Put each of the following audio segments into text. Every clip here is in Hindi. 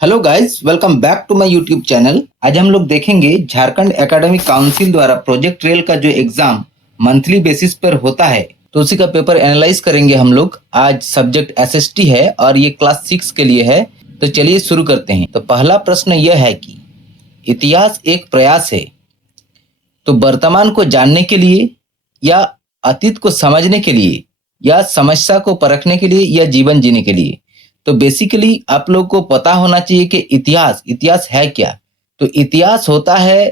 Hello guys, welcome back to my YouTube channel. आज हम लोग देखेंगे झारखंड एकेडमिक काउंसिल द्वारा प्रोजेक्ट रेल का जो एग्जाम मंथली बेसिस पर होता है तो उसी का पेपर एनालाइज करेंगे हम लोग। आज सब्जेक्ट एसएसटी है और ये क्लास 6 के लिए है। तो चलिए शुरू करते हैं। तो पहला प्रश्न यह है कि इतिहास एक प्रयास है तो वर्तमान को जानने के लिए या अतीत को समझने के लिए या समस्या को परखने के लिए या जीवन जीने के लिए। तो बेसिकली आप लोग को पता होना चाहिए कि इतिहास है क्या। तो इतिहास होता है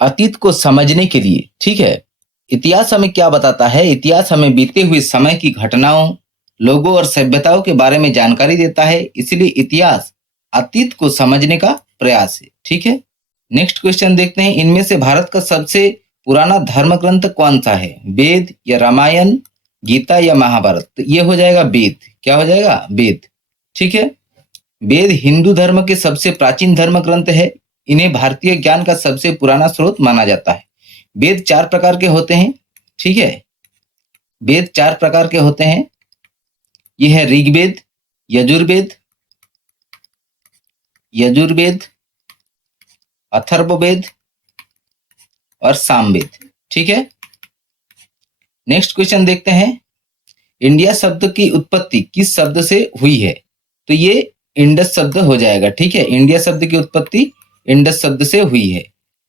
अतीत को समझने के लिए। ठीक है, इतिहास हमें क्या बताता है? इतिहास हमें बीते हुए समय की घटनाओं, लोगों और सभ्यताओं के बारे में जानकारी देता है। इसलिए इतिहास अतीत को समझने का प्रयास है। ठीक है, नेक्स्ट क्वेश्चन देखते हैं। इनमें से भारत का सबसे पुराना धर्म ग्रंथ कौन सा है? वेद या रामायण, गीता या महाभारत? तो ये हो जाएगा वेद। क्या हो जाएगा? वेद। ठीक है, वेद हिंदू धर्म के सबसे प्राचीन धर्म ग्रंथ है। इन्हें भारतीय ज्ञान का सबसे पुराना स्रोत माना जाता है। वेद 4 प्रकार के होते हैं। ठीक है, वेद 4 प्रकार के होते हैं। यह है ऋग्वेद, यजुर्वेद, अथर्ववेद और सामवेद। ठीक है, नेक्स्ट क्वेश्चन देखते हैं। इंडिया शब्द की उत्पत्ति किस शब्द से हुई है? तो ये इंडस शब्द हो जाएगा। ठीक है, इंडिया शब्द की उत्पत्ति इंडस शब्द से हुई है।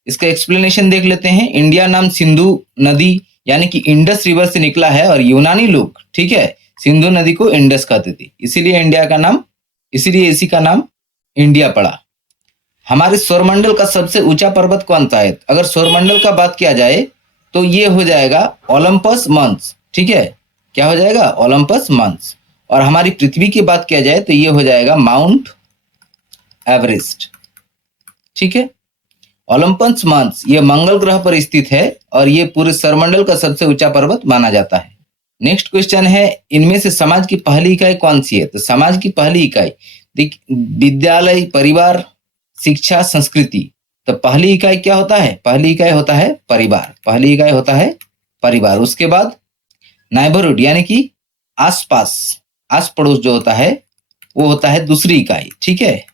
इसका एक्सप्लेनेशन देख लेते हैं। इंडिया नाम सिंधु नदी यानी कि इंडस रिवर से निकला है और यूनानी लोग, ठीक है, सिंधु नदी को इंडस कहते थे, इसीलिए इसी का नाम इंडिया पड़ा। हमारे सौरमंडल का सबसे ऊंचा पर्वत कौन सा है? अगर सौरमंडल का बात किया जाए तो ये हो जाएगा ओलंपस मॉन्स। ठीक है, क्या हो जाएगा? Olympus Mons. और हमारी पृथ्वी की बात किया जाए तो ये हो जाएगा माउंट एवरेस्ट। ठीक है, ओलंपस मॉन्स ये मंगल ग्रह पर स्थित है और ये पूरे सौरमंडल का सबसे ऊंचा पर्वत माना जाता है। नेक्स्ट क्वेश्चन है, इनमें से समाज की पहली इकाई कौन सी है? तो समाज की पहली इकाई विद्यालय, परिवार, शिक्षा, संस्कृति। तो पहली इकाई क्या होता है? पहली इकाई होता है परिवार। उसके बाद नाइबरहुड यानी कि आस पड़ोस जो होता है वो होता है दूसरी इकाई। ठीक है,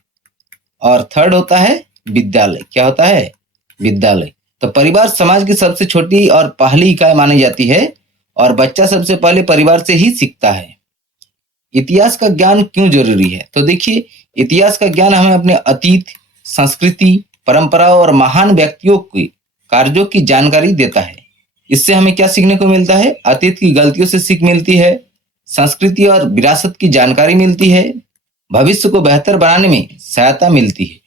और थर्ड होता है विद्यालय। क्या होता है? विद्यालय। तो परिवार समाज की सबसे छोटी और पहली इकाई मानी जाती है और बच्चा सबसे पहले परिवार से ही सीखता है। इतिहास का ज्ञान क्यों जरूरी है? तो देखिए, इतिहास का ज्ञान हमें अपने अतीत, संस्कृति, परंपराओं और महान व्यक्तियों के कार्यों की जानकारी देता है। इससे हमें क्या सीखने को मिलता है? अतीत की गलतियों से सीख मिलती है, संस्कृति और विरासत की जानकारी मिलती है, भविष्य को बेहतर बनाने में सहायता मिलती है।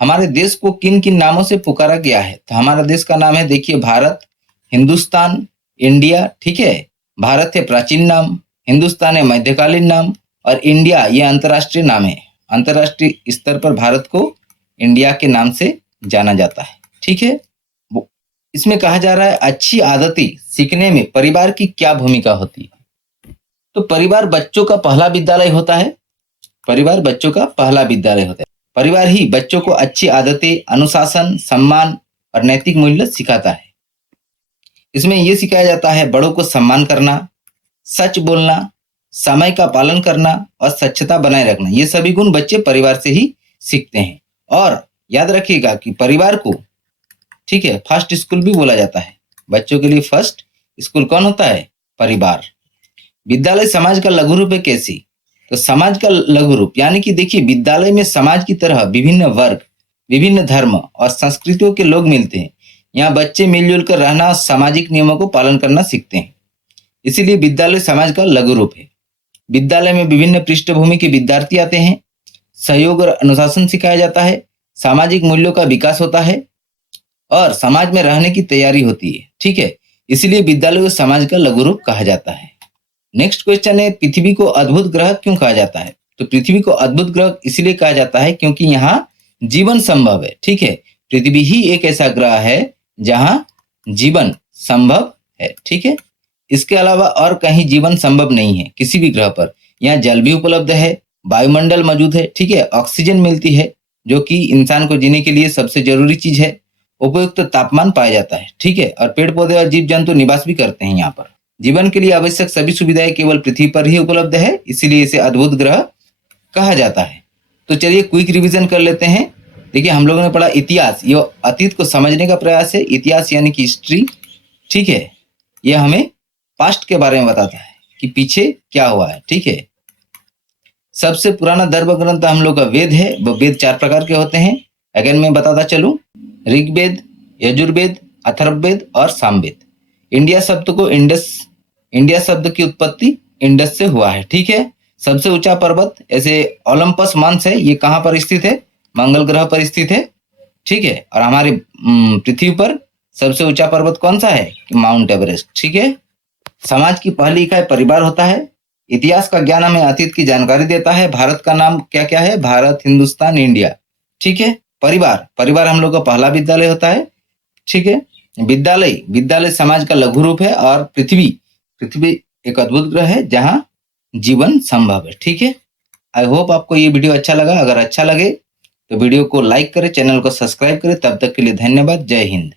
हमारे देश को किन किन नामों से पुकारा गया है? तो हमारा देश का नाम है, देखिए, भारत, हिंदुस्तान, इंडिया। ठीक है, भारत है प्राचीन नाम, हिंदुस्तान है मध्यकालीन नाम और इंडिया ये अंतर्राष्ट्रीय नाम है। अंतर्राष्ट्रीय स्तर पर भारत को इंडिया के नाम से जाना जाता है। ठीक है, इसमें कहा जा रहा है अच्छी आदतें सीखने में परिवार की क्या भूमिका होती है? तो परिवार बच्चों का पहला विद्यालय होता है। परिवार ही बच्चों को अच्छी आदतें, अनुशासन, सम्मान और नैतिक मूल्य सिखाता है। इसमें यह सिखाया जाता है बड़ों को सम्मान करना, सच बोलना, समय का पालन करना और स्वच्छता बनाए रखना। ये सभी गुण बच्चे परिवार से ही सीखते हैं। और याद रखिएगा कि परिवार को, ठीक है, फर्स्ट स्कूल भी बोला जाता है। बच्चों के लिए फर्स्ट स्कूल कौन होता है? परिवार। विद्यालय समाज का लघु रूप है। कैसी? तो समाज का लघु रूप यानी कि देखिए, विद्यालय में समाज की तरह विभिन्न वर्ग, विभिन्न धर्म और संस्कृतियों के लोग मिलते हैं। यहाँ बच्चे मिलजुल कर रहना, सामाजिक नियमों को पालन करना सीखते हैं। इसीलिए विद्यालय समाज का लघु रूप है। विद्यालय में विभिन्न पृष्ठभूमि के विद्यार्थी आते हैं, सहयोग और अनुशासन सिखाया जाता है, सामाजिक मूल्यों का विकास होता है और समाज में रहने की तैयारी होती है। ठीक है, इसीलिए विद्यालय को समाज का लघु रूप कहा जाता है। नेक्स्ट क्वेश्चन है, पृथ्वी को अद्भुत ग्रह क्यों कहा जाता है? तो पृथ्वी को अद्भुत ग्रह इसलिए कहा जाता है क्योंकि यहाँ जीवन संभव है। ठीक है, पृथ्वी ही एक ऐसा ग्रह है जहां जीवन संभव है। ठीक है, इसके अलावा और कहीं जीवन संभव नहीं है किसी भी ग्रह पर। यहाँ जल भी उपलब्ध है, वायुमंडल मौजूद है। ठीक है, ऑक्सीजन मिलती है जो कि इंसान को जीने के लिए सबसे जरूरी चीज है। उपयुक्त तापमान पाया जाता है। ठीक है, और पेड़ पौधे और जीव जंतु निवास भी करते हैं यहाँ पर। जीवन के लिए आवश्यक सभी सुविधाएं केवल पृथ्वी पर ही उपलब्ध है, इसीलिए इसे अद्भुत ग्रह कहा जाता है। तो चलिए क्विक रिवीजन कर लेते हैं। देखिए हम लोगों ने पढ़ा इतिहास, ये अतीत को समझने का प्रयास है। इतिहास यानी कि हिस्ट्री, ठीक है। यह हमें पास्ट के बारे में बताता है कि पीछे क्या हुआ है, ठीक है। सबसे पुराना धर्म ग्रंथ हम लोग का वेद है। वो वेद 4 प्रकार के होते हैं। अगर मैं बताता चलूं, ऋग्वेद, यजुर्वेद, अथर्ववेद और सामवेद। इंडिया शब्द को इंडिया शब्द की उत्पत्ति इंडस से हुआ है, ठीक है। सबसे ऊंचा पर्वत ऐसे ओलंपस मांस है, ये कहाँ पर स्थित है? मंगल ग्रह पर स्थित है, ठीक है। और हमारे पृथ्वी पर सबसे ऊंचा पर्वत कौन सा है? माउंट एवरेस्ट, ठीक है। समाज की पहली इकाई परिवार होता है। इतिहास का ज्ञान हमें अतीत की जानकारी देता है। भारत का नाम क्या क्या है? भारत, हिंदुस्तान, इंडिया, ठीक है। परिवार हम लोग का पहला विद्यालय होता है, ठीक है। विद्यालय समाज का लघु रूप है। और पृथ्वी एक अद्भुत ग्रह है जहां जीवन संभव है, ठीक है। आई होप आपको ये वीडियो अच्छा लगा। अगर अच्छा लगे तो वीडियो को लाइक करें, चैनल को सब्सक्राइब करें। तब तक के लिए धन्यवाद। जय हिंद।